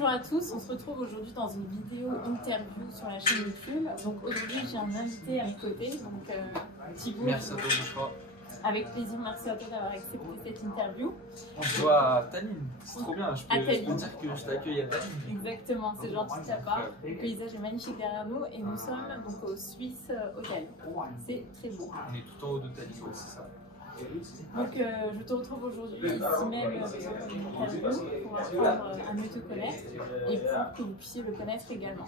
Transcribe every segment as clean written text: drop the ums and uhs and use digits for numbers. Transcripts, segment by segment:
Bonjour à tous, on se retrouve aujourd'hui dans une vidéo interview sur la chaîne YouTube. Donc aujourd'hui j'ai un invité à mes côtés, donc Thibaut. Merci à toi Bouchra. Avec plaisir, merci à toi d'avoir accepté cette interview. On se voit à Tallinn, c'est trop bien, je peux dire que je t'accueille à Tallinn. Exactement, c'est gentil de ta part. Le paysage est magnifique derrière nous et nous sommes donc au Swiss Hotel. C'est très beau. On est tout en haut de Tallinn, c'est ça. Donc je te retrouve aujourd'hui ici même pour une interview pour apprendre à mieux te connaître et pour que vous puissiez le connaître également.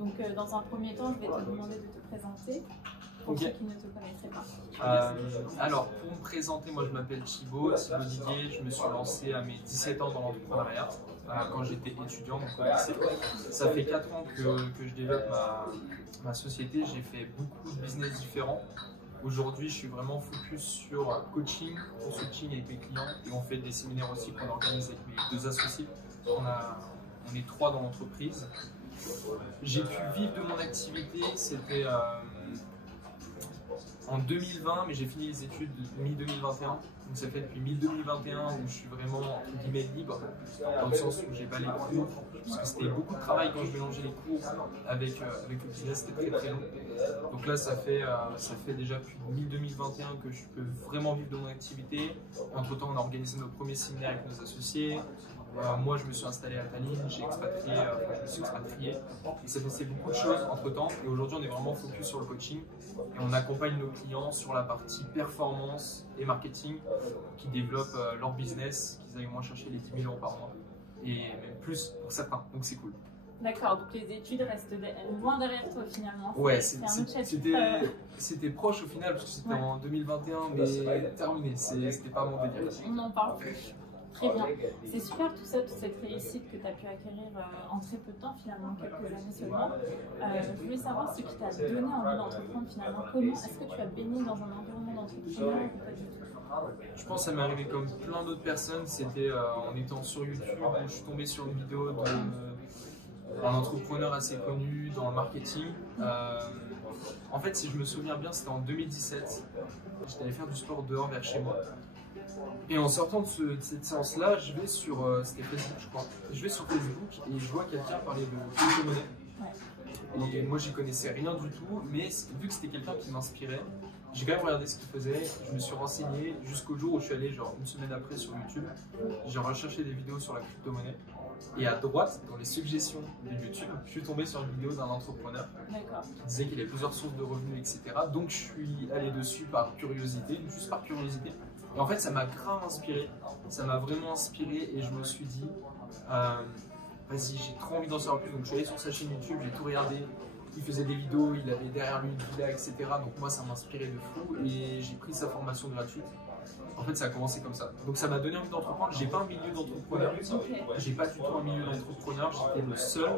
Donc dans un premier temps, je vais te demander de te présenter pour ceux qui ne te connaîtraient pas. Alors pour me présenter, moi je m'appelle Thibaut Didier, je me suis lancé à mes 17 ans dans l'entrepreneuriat quand j'étais étudiant donc au lycée. Ça fait 4 ans que je développe ma société, j'ai fait beaucoup de business différents. Aujourd'hui, je suis vraiment focus sur coaching, consulting avec mes clients et on fait des séminaires aussi qu'on organise avec mes 2 associés. On est 3 dans l'entreprise. J'ai pu vivre de mon activité, c'était en 2020, mais j'ai fini les études mi-2021. Donc ça fait depuis mi-2021 où je suis vraiment entre guillemets libre, dans le sens où j'ai pas les cours, parce que c'était beaucoup de travail quand je mélangeais les cours avec le business, c'était très long. Donc là ça fait déjà depuis mi-2021 que je peux vraiment vivre de mon activité. Entre temps on a organisé nos premiers séminaires avec nos associés. Moi je me suis installé à Tallinn, je me suis expatrié et ça fait beaucoup de choses entre temps et aujourd'hui on est vraiment focus sur le coaching et on accompagne nos clients sur la partie performance et marketing qui développent leur business, qu'ils aillent au moins chercher les 10 000 € par mois et même plus pour certains, donc c'est cool. D'accord, donc les études restent loin derrière toi finalement. Ouais, c'était proche au final parce que c'était en 2021 mais terminé, c'était pas mon délire. On n'en parle plus. Très bien. C'est super tout ça, toute cette réussite que tu as pu acquérir en très peu de temps, finalement, quelques années seulement. Je voulais savoir ce qui t'a donné envie d'entreprendre finalement. Comment est-ce que tu as baigné dans un environnement d'entrepreneur ou pas du tout? Je pense que ça m'est arrivé comme plein d'autres personnes. C'était en étant sur YouTube, je suis tombé sur une vidéo d'un entrepreneur assez connu dans le marketing. En fait, si je me souviens bien, c'était en 2017. J'étais allé faire du sport dehors vers chez moi. Et en sortant de cette séance-là, je vais sur c'était Facebook, je crois. Je vais sur Facebook et je vois quelqu'un parler de crypto-monnaie. Et moi, j'y connaissais rien du tout, mais vu que c'était quelqu'un qui m'inspirait, j'ai quand même regardé ce qu'il faisait. Je me suis renseigné jusqu'au jour où je suis allé, genre une semaine après, sur YouTube. J'ai recherché des vidéos sur la crypto-monnaie. Et à droite, dans les suggestions de YouTube, je suis tombé sur une vidéo d'un entrepreneur qui disait qu'il avait plusieurs sources de revenus, etc. Donc, je suis allé dessus par curiosité, juste par curiosité. Et en fait, ça m'a grave inspiré, ça m'a vraiment inspiré et je me suis dit, vas-y, j'ai trop envie d'en savoir plus. Donc je suis allé sur sa chaîne YouTube, j'ai tout regardé, il faisait des vidéos, il avait derrière lui une villa, etc. Donc moi, ça m'a inspiré de fou et j'ai pris sa formation gratuite. En fait, ça a commencé comme ça. Donc ça m'a donné envie d'entreprendre. J'ai pas un milieu d'entrepreneur, j'ai pas du tout un milieu d'entrepreneur, j'étais le seul.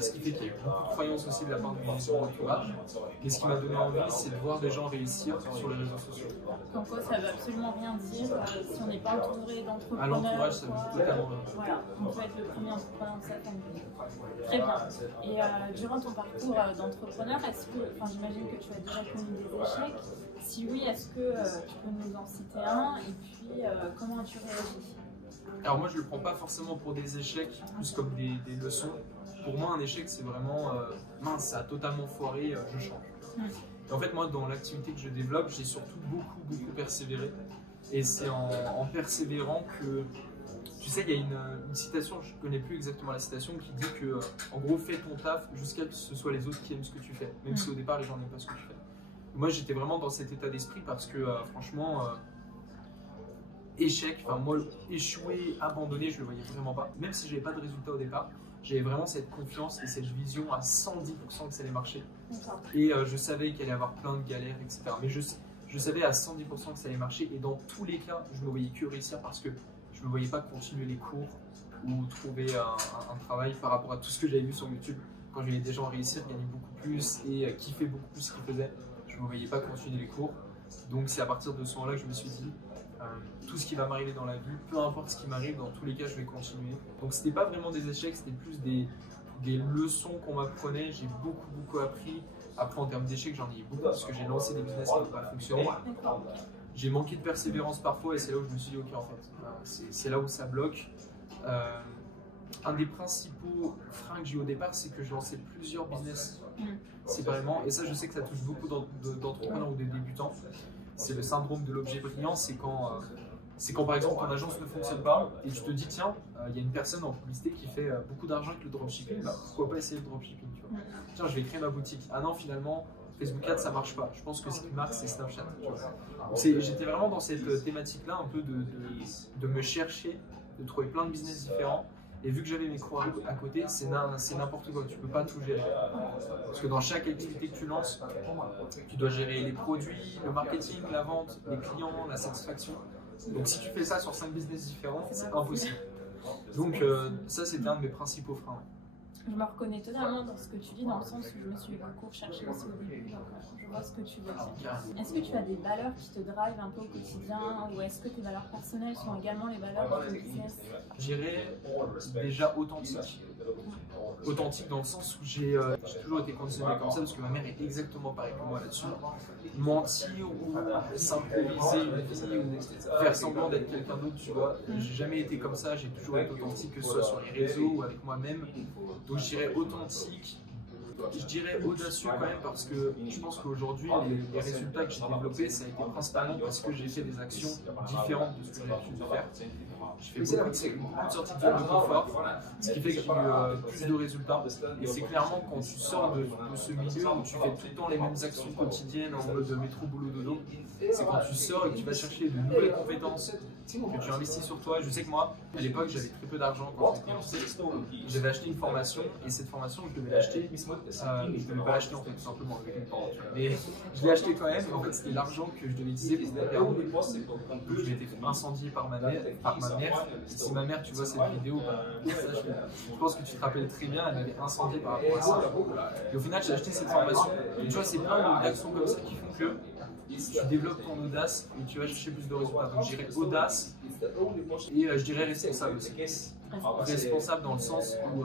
Ce qui fait qu'il y a eu beaucoup de croyances aussi de la part de mon entourage. Et ce qui m'a donné envie, c'est de voir des gens réussir sur les réseaux sociaux. Comme quoi, ça veut absolument rien dire si on n'est pas entouré d'entrepreneurs. À l'entourage, ça veut totalement rien dire. Voilà, on peut être le premier entrepreneur de sa famille. Très bien. Et durant ton parcours d'entrepreneur, j'imagine que tu as déjà connu des échecs. Si oui, est-ce que tu peux nous en citer un et puis comment as-tu réagi? Alors moi, je ne le prends pas forcément pour des échecs, plus comme des leçons. Pour moi, un échec, c'est vraiment mince, ça a totalement foiré, je change. Et en fait, moi, dans l'activité que je développe, j'ai surtout beaucoup persévéré. Et c'est en persévérant que, tu sais, il y a une citation, je ne connais plus exactement la citation, qui dit que, en gros, fais ton taf jusqu'à ce que ce soit les autres qui aiment ce que tu fais, même si au départ, les gens n'aiment pas ce que tu fais. Moi, j'étais vraiment dans cet état d'esprit parce que, franchement, échec, enfin moi, échouer, abandonner, je ne le voyais vraiment pas. Même si je n'avais pas de résultat au départ, j'avais vraiment cette confiance et cette vision à 110% que ça allait marcher. Et je savais qu'il allait y avoir plein de galères, etc. Mais je savais à 110% que ça allait marcher. Et dans tous les cas, je ne me voyais que réussir parce que je ne me voyais pas continuer les cours ou trouver un travail par rapport à tout ce que j'avais vu sur YouTube. Quand je voyais des gens réussir, gagner beaucoup plus et kiffer beaucoup plus ce qu'ils faisaient, je ne me voyais pas continuer les cours. Donc c'est à partir de ce moment-là que je me suis dit, tout ce qui va m'arriver dans la vie, peu importe ce qui m'arrive, dans tous les cas je vais continuer. Donc c'était pas vraiment des échecs, c'était plus des leçons qu'on m'apprenait. J'ai beaucoup appris. Après en termes d'échecs j'en ai eu beaucoup parce que j'ai lancé des business qui n'ont pas fonctionné. J'ai manqué de persévérance parfois et c'est là où je me suis dit ok en fait, c'est là où ça bloque. un des principaux freins que j'ai eu au départ, c'est que je lançais plusieurs business séparément. Et ça, je sais que ça touche beaucoup d'entrepreneurs ou de débutants. C'est le syndrome de l'objet brillant. C'est quand par exemple ton agence ne fonctionne pas et tu te dis tiens, il y a une personne en publicité qui fait beaucoup d'argent avec le dropshipping, bah, pourquoi pas essayer le dropshipping, tu vois. Tiens, je vais créer ma boutique. Ah non, finalement, Facebook Ads ça marche pas. Je pense que ce qui marche c'est Snapchat. J'étais vraiment dans cette thématique-là, un peu de me chercher, de trouver plein de business différents. Et vu que j'avais mes cours à côté, c'est n'importe quoi, tu peux pas tout gérer. Parce que dans chaque activité que tu lances, tu dois gérer les produits, le marketing, la vente, les clients, la satisfaction. Donc si tu fais ça sur 5 business différents, c'est impossible. Donc ça c'était un de mes principaux freins. Je me reconnais totalement dans ce que tu dis, dans le sens où je me suis beaucoup recherchée aussi au début, donc je vois ce que tu veux dire. Est-ce que tu as des valeurs qui te drivent un peu au quotidien, ou est-ce que tes valeurs personnelles sont également les valeurs de ton business? J'irais déjà authentique. Authentique dans le sens où j'ai toujours été conditionné comme ça parce que ma mère est exactement pareille que moi là-dessus. Mentir ou s'improviser une vie ou faire semblant d'être quelqu'un d'autre, tu vois. J'ai jamais été comme ça, j'ai toujours été authentique, que ce soit sur les réseaux ou avec moi-même. Donc je dirais authentique. Je dirais audacieux quand même parce que je pense qu'aujourd'hui les résultats que j'ai développés ça a été principalement parce que j'ai fait des actions différentes de ce que j'ai l'habitude de faire. Je fais beaucoup de sorties de zone de confort, ce qui fait que j'ai eu plus de résultats. Et c'est clairement quand tu sors de ce milieu où tu fais tout le temps les mêmes actions quotidiennes en mode métro, boulot, dodo, c'est quand tu sors et que tu vas chercher de nouvelles compétences, que tu investis sur toi. Je sais que moi, à l'époque, j'avais très peu d'argent quand j'étais lancé. J'avais acheté une formation et cette formation, je devais l'acheter. Je ne devais pas l'acheter en fait, tout simplement avec mes parents. Mais je l'ai acheté quand même. En fait, c'était l'argent que je devais utiliser pour mon permis. Je m'étais fait incendier par ma mère. Si ma mère, tu vois cette vidéo, je pense que tu te rappelles très bien, elle m'avait incendié par rapport à ça. Et au final, j'ai acheté cette formation. Et tu vois, c'est plein d'actions comme ça qui font que tu développes ton audace et tu vas chercher plus de résultats. Donc, je dirais audace et je dirais responsable aussi. Responsable dans le sens où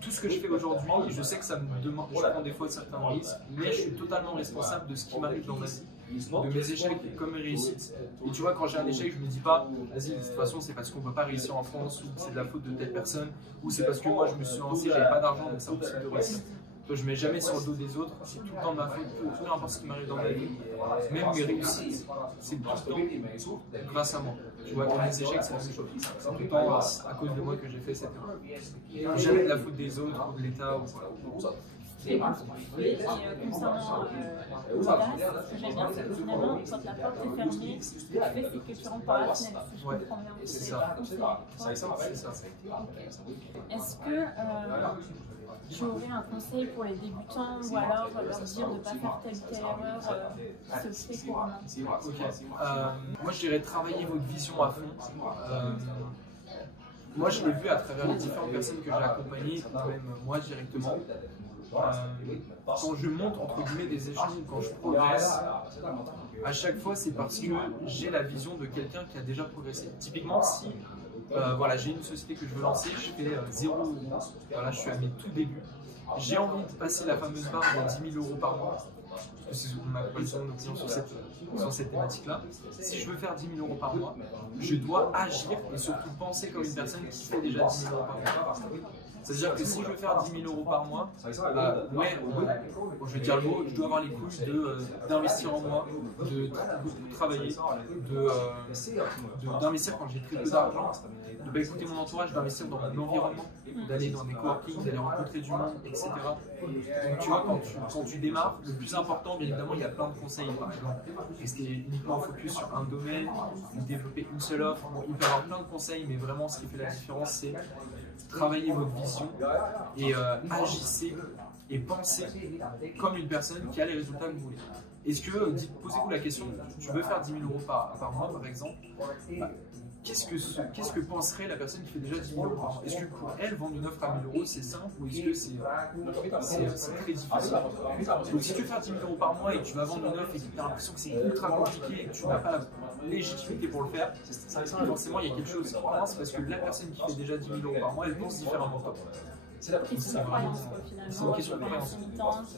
tout ce que je fais aujourd'hui, je sais que ça me demande, je prends des fois certains risques, mais je suis totalement responsable de ce qui m'arrive dans ma vie, de mes échecs comme mes réussites. Et tu vois, quand j'ai un échec, je me dis pas, vas-y, de toute façon, c'est parce qu'on peut pas réussir en France, ou c'est de la faute de telle personne, ou c'est parce que moi je me suis lancé, j'avais pas d'argent, donc ça impossible de réussir. Je mets jamais sur le dos des autres, c'est tout le temps de ma faute, peu importe ce qui m'arrive dans ma vie. Même mes réussites, c'est tout le temps grâce à moi. Tu vois, mes échecs, c'est la même chose. C'est tout le temps à cause de moi que j'ai fait cette erreur. Jamais de la faute des autres ou de l'État. Et concernant l'audace, ce que j'aime bien, c'est que finalement, quand la porte est fermée, ce que tu fais, c'est que tu rentres par la fenêtre, si je comprends bien. C'est ça. Est-ce que tu aurais un conseil pour les débutants ou alors leur dire de ne pas faire telle ou telle erreur qui se fait couramment? Moi, je dirais travailler votre vision à fond. Moi, je l'ai vu à travers les différentes personnes que j'ai accompagnées, même moi directement. Quand je monte entre guillemets des échelons, quand je progresse, à chaque fois c'est parce que j'ai la vision de quelqu'un qui a déjà progressé. Typiquement, si voilà, j'ai une société que je veux lancer, je fais 0 euros, voilà, je suis à mes tout débuts, j'ai envie de passer la fameuse barre de 10 000 euros par mois, parce que c'est on appelle ça nos clients sur cette thématique-là. Si je veux faire 10 000 euros par mois, je dois agir et surtout penser comme une personne qui fait déjà 10 000 euros par mois. C'est-à-dire que si je veux faire 10 000 euros par mois, je vais dire le mot, je dois avoir les couilles d'investir en moi, de travailler, d'investir quand j'ai très peu d'argent, de écouter mon entourage, d'investir dans mon environnement, d'aller dans des coworking, d'aller rencontrer du monde, etc. Donc tu vois, quand tu démarres, le plus important, bien évidemment, il y a plein de conseils, par exemple, rester uniquement focus sur un domaine, développer une seule offre. Il peut y avoir plein de conseils, mais vraiment ce qui fait la différence, c'est travailler votre vision et agissez et pensez comme une personne qui a les résultats que vous voulez. Est-ce que, posez-vous la question, tu veux faire 10 000 euros par mois par exemple, qu'est-ce que penserait la personne qui fait déjà 10 000 euros par mois? Est-ce que pour elle, vendre une offre à 1 000 euros, c'est simple ou est-ce que c'est très difficile? Donc si tu veux faire 10 000 euros par mois et que tu vas vendre une offre et que tu as l'impression que c'est ultra compliqué et que tu n'as pas la légitimité pour le faire, forcément il y a quelque chose qui coince parce que la personne qui fait déjà 10 000 euros par mois, elle pense différemment. question de croyance, quoi, finalement. C'est une question de croyance.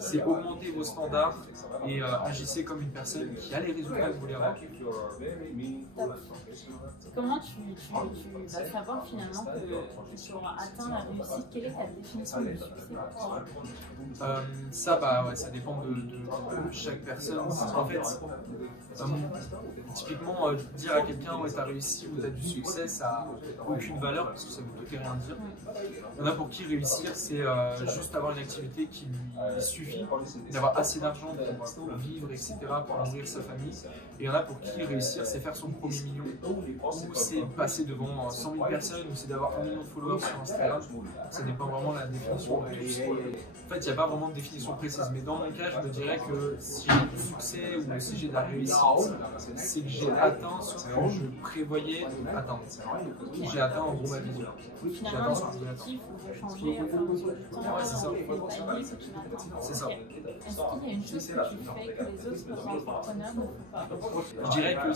C'est augmenter vos standards et agissez comme une personne qui a les résultats que vous voulez avoir. Comment tu vas savoir finalement que tu auras atteint la réussite? Quelle est ta définition du succès pour toi? Ça, ouais, ça dépend de chaque personne. En fait, typiquement, dire à quelqu'un ouais, t'as réussi ou t'as du succès, ça n'a aucune valeur parce que ça veut tout et rien dire. Il y en a pour qui réussir, c'est juste avoir une activité qui lui suffit, d'avoir assez d'argent pour vivre, etc., pour nourrir sa famille. Et il y en a pour qui réussir, c'est faire son premier million, ou c'est passer devant 100 000 personnes, ou c'est d'avoir 1 million de followers sur Instagram. Ça dépend vraiment de la définition de réussite. En fait, il n'y a pas vraiment de définition précise, mais dans mon cas, je me dirais que si j'ai du succès ou si j'ai de la réussite, c'est que j'ai atteint ce que je prévoyais atteindre. J'ai atteint en gros ma vision. Finalement, l'objectif, il faut changer au fur et à mesure du temps, le palier que tu vas atteindre. C'est ça. Est-ce qu'il y a une chose que tu fais que les autres entrepreneurs ne font pas? Je dirais que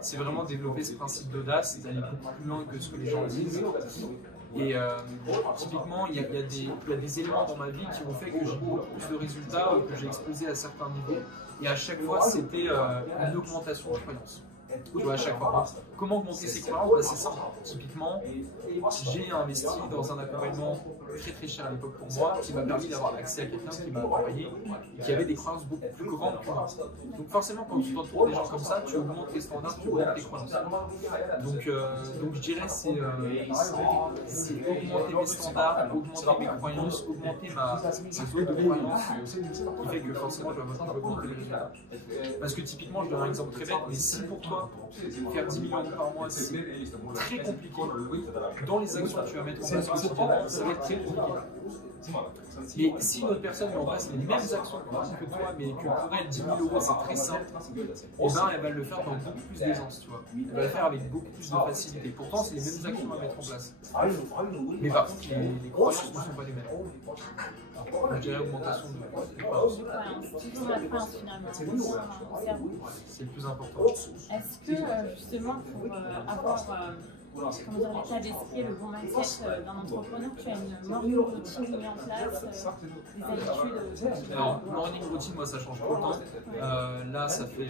c'est vraiment développer ce principe d'audace, d'aller beaucoup plus loin que ce que les gens disent. Et typiquement, il y a des éléments dans ma vie qui ont fait que j'ai beaucoup plus de résultats ou que j'ai explosé à certains niveaux. Et à chaque fois, c'était une augmentation de croyances. Tu vois, à chaque fois. Comment augmenter ses croyances? C'est simple. Typiquement, j'ai investi dans un accompagnement très très cher à l'époque pour moi, qui m'a permis d'avoir accès à quelqu'un qui m'a accompagné et qui avait des croyances beaucoup plus grandes que moi. Donc forcément, quand tu t'entoures des gens comme ça, tu augmentes tes standards, tu augmentes tes croyances. Donc je dirais c'est augmenter mes standards, augmenter mes croyances, augmenter ma zone de croyance, qui fait que forcément je vais augmenter les résultats. Parce que typiquement, je donne un exemple très bête, mais si pour toi, faire 10 millions par mois, c'est très compliqué, dans les actions que tu vas mettre en place quotidiennement, ça va être très compliqué. Et si une autre personne met en place les mêmes actions que toi, mais que pour elle 10 000 euros c'est très simple, et ben elle va le faire dans beaucoup plus d'aisance, tu vois. Elle va le faire avec beaucoup plus de facilité. Pourtant, c'est les mêmes actions à mettre en place. Mais par contre, les croyances ne sont pas les mêmes. Je dirais augmentation de croyances. Toujours la croyance finalement, au cerveau. C'est le plus important. Est-ce que justement pour avoir l'état d'esprit, le bon mindset d'un entrepreneur, tu as une morning routine mise en place, des habitudes? Alors, morning routine, moi ça change tout le temps. Là, ça fait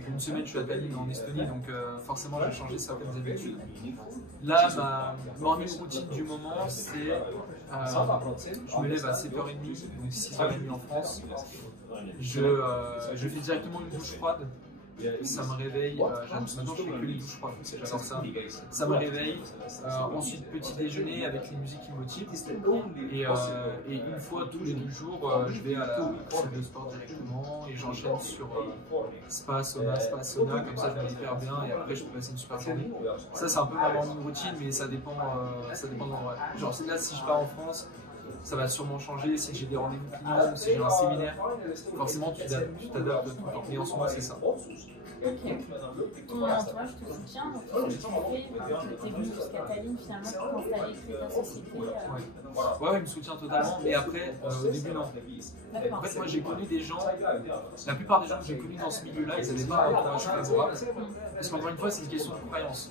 qu'une semaine que je suis à Tallinn en Estonie, donc forcément j'ai changé certaines habitudes. Là, ma morning routine du moment, c'est je me lève à 7h30, donc 6h30 en France. Je fais directement une douche froide. Ça me réveille, maintenant je fais que les douches froides, j'adore ça. Ça me réveille, ensuite petit déjeuner avec les musiques qui motivent. Et une fois tous les 2 jours, je vais à la salle de sport directement et j'enchaîne sur spa, sauna, comme ça je me libère bien et après je peux passer une super journée. Ça c'est un peu ma morning routine, mais ça dépend de l'endroit. Genre là si je pars en France, ça va sûrement changer si j'ai des rendez-vous clients ou si j'ai un séminaire. Forcément, tu t'adaptes tout le temps. Mais en ce moment, c'est ça. Ok. Ton entourage te soutient dans tout ce que tu fais. Tu es venu jusqu'à Tallinn finalement pour t'installer, créer ta société. Ouais, il me soutient totalement. Mais après, au début, non. En fait, moi, j'ai connu des gens, la plupart des gens que j'ai connus dans ce milieu-là, ils n'avaient pas un entourage favorable. Parce qu'encore une fois, c'est une question de croyance.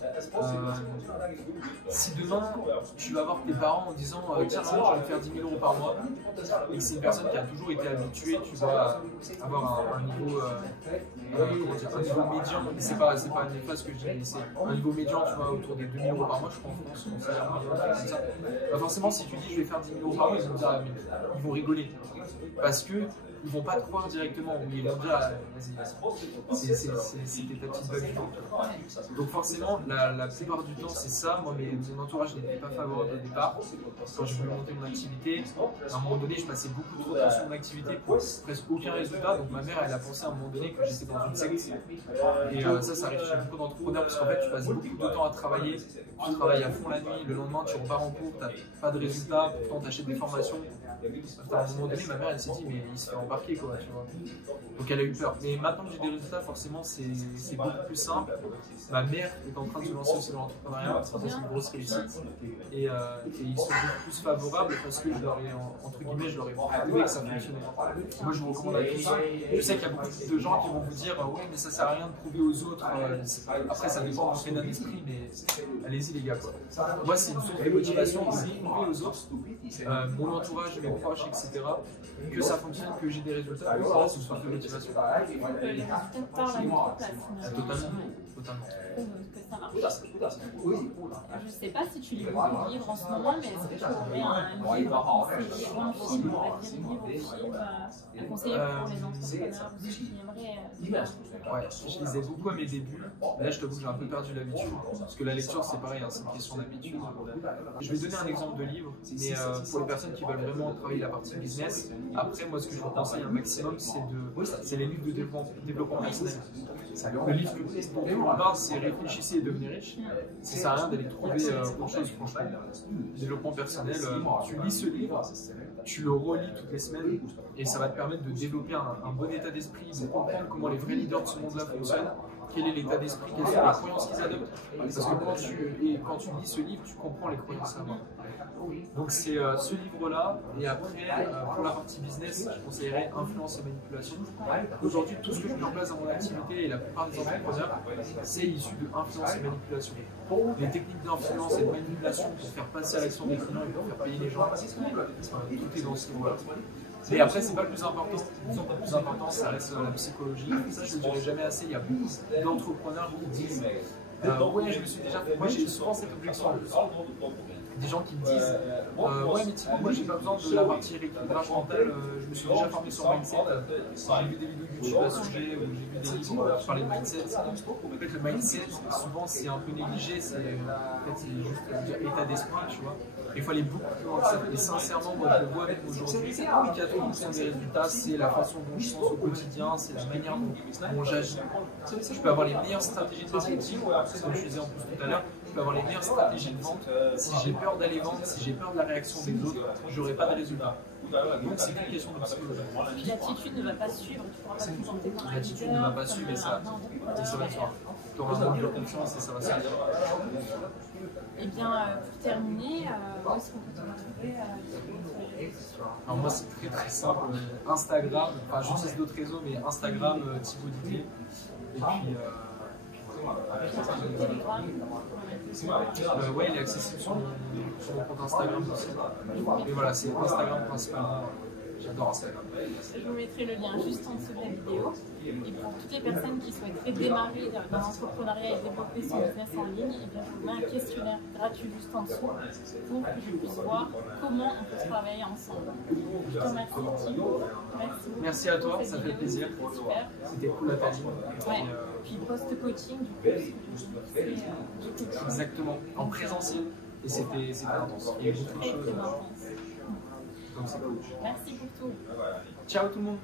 Si demain, tu vas voir tes parents en disant tiens, je vais faire 10 000 euros par mois, et que c'est une personne qui a toujours été habituée, tu vas avoir un niveau, un niveau médian, mais c'est pas une fois ce que je dis, mais c'est un niveau médian, tu vois, autour des 2 000 euros par mois, je crois en France, on sait comme ça. Forcément, si tu dis je vais faire 10 000 euros par mois, ils vont dire, ah, mais ils vont rigoler. Parce que ils vont pas te croire directement, mais ils vont dire vas-y, c'était ta petite bug. Donc forcément, la plupart du temps, c'est ça. Moi, mon entourage n'était pas favorable au départ. Quand je voulais monter mon activité, à un moment donné, je passais beaucoup trop de temps sur mon activité pour presque aucun résultat. Donc ma mère, elle a pensé à un moment donné que j'étais dans une secte. Et ça arrive chez beaucoup d'entrepreneurs parce qu'en fait, tu passes beaucoup de temps à travailler. Tu travailles à fond la nuit, le lendemain, tu repars en cours, tu n'as pas de résultats, pourtant tu achètes des formations. À un moment donné, ma mère, elle s'est dit, mais il se fait embarqué, quoi, tu vois. Donc elle a eu peur. Mais maintenant que j'ai des résultats, forcément, c'est beaucoup plus simple. Ma mère est en train de se lancer aussi dans l'entrepreneuriat, ça c'est une grosse réussite. Et ils sont beaucoup plus favorables parce que je leur ai, entre guillemets, je leur ai prouvé que ça fonctionnait. Moi, je vous recommande à tous. Je sais qu'il y a beaucoup de gens qui vont vous dire oui, mais ça sert à rien de prouver aux autres. Après, ça dépend de votre état d'esprit, mais allez-y, les gars, quoi. Moi, c'est une source de motivation, c'est de prouver aux autres, mon entourage, mes proches, etc., que ça fonctionne, que j'ai des résultats. C'est une source de motivation. Les résultats parlent à notre place. Totalement. Que ça marche. Je ne sais pas si tu lis beaucoup de livres en ce moment, mais est-ce que tu aurais un livre à conseiller, ou un film, on va dire, livre ou film à conseiller pour les entrepreneurs ou ceux qui aimeraient Ouais, je lisais beaucoup à mes débuts. Là, je t'avoue que j'ai un peu perdu l'habitude. Parce que la lecture, c'est pareil, hein, c'est une question d'habitude. Je vais donner un exemple de livre, mais pour les personnes qui veulent vraiment travailler la partie business, après, moi, ce que je vous conseille un maximum, c'est les livres de développement personnel. Le livre dont on parle, c'est Réfléchissez et devenez riche. Ça sert à rien d'aller trouver autre chose, franchement. Développement personnel, tu lis ce livre, tu le relis toutes les semaines et ça va te permettre de développer un bon état d'esprit, de comprendre comment les vrais leaders de ce monde-là fonctionnent, quel est l'état d'esprit, quelles sont les croyances qu'ils adoptent. Parce que quand tu lis ce livre, tu comprends les croyances à moi. Donc c'est ce livre-là, et après, pour la partie business, je conseillerais influence et manipulation. Aujourd'hui, tout ce que je mets en place dans mon activité et la plupart des entrepreneurs, c'est issu de influence et manipulation. Les techniques d'influence et de manipulation pour faire passer à l'action des clients et pour faire payer les gens, tout est dans ce livre-là. Mais après, c'est pas le plus important. Le plus important, ça reste la psychologie. Ça, je ne le dirai jamais assez. Il y a beaucoup d'entrepreneurs qui disent ouais, je me suis déjà fait. Moi, j'ai souvent cette objection. Des gens qui me disent ouais, mais Thibaut, moi j'ai pas besoin de la partie rééquilibrage mental, je me suis déjà formé sur mindset, j'ai vu des vidéos YouTube à ce sujet ou j'ai vu des livres qui parlaient de mindset. En fait, le mindset, souvent c'est un peu négligé, c'est juste dire état d'esprit, tu vois. Il faut aller beaucoup plus loin que ça. Et sincèrement, moi je le vois même aujourd'hui, qui a tout le des résultats, c'est la façon dont je pense au quotidien, c'est la manière dont j'agis. Je peux avoir les meilleures stratégies de marketing, comme je disais en plus tout à l'heure. Je peux avoir les meilleures stratégies de vente. Si j'ai peur d'aller vendre, si j'ai peur de la réaction des autres, j'aurai pas de résultat. Donc c'est une question de psychologie. L'attitude ne va pas suivre, tu pourras pas te présenter comme un L'attitude ne va pas suivre et ça va se voir. Tu auras un manque de confiance et ça va se faire. Eh bien, pour terminer, où est-ce qu'on peut te retrouver Alors moi c'est très très simple. Instagram, enfin j'utilise d'autres réseaux, mais Instagram, Thibaut Didier. Et puis ouais, il est accessible sur mon compte Instagram aussi. Mais voilà, c'est Instagram principalement. J'adore Instagram. Je vous mettrai le lien juste en dessous de la vidéo. Et pour toutes les personnes qui souhaiteraient démarrer dans l'entrepreneuriat et développer son business en ligne, eh bien, je vous mets un questionnaire gratuit juste en dessous pour que je puisse voir comment on peut travailler ensemble. Je te remercie, Thibaut. Merci à toi, ça fait plaisir. C'était cool à Thalie. Ouais. Puis post-coaching, du coup, c'est du coaching. Exactement, en présentiel. Et c'était intense. Il y a eu beaucoup de choses. Donc c'est cool. Merci pour tout. Ciao tout le monde.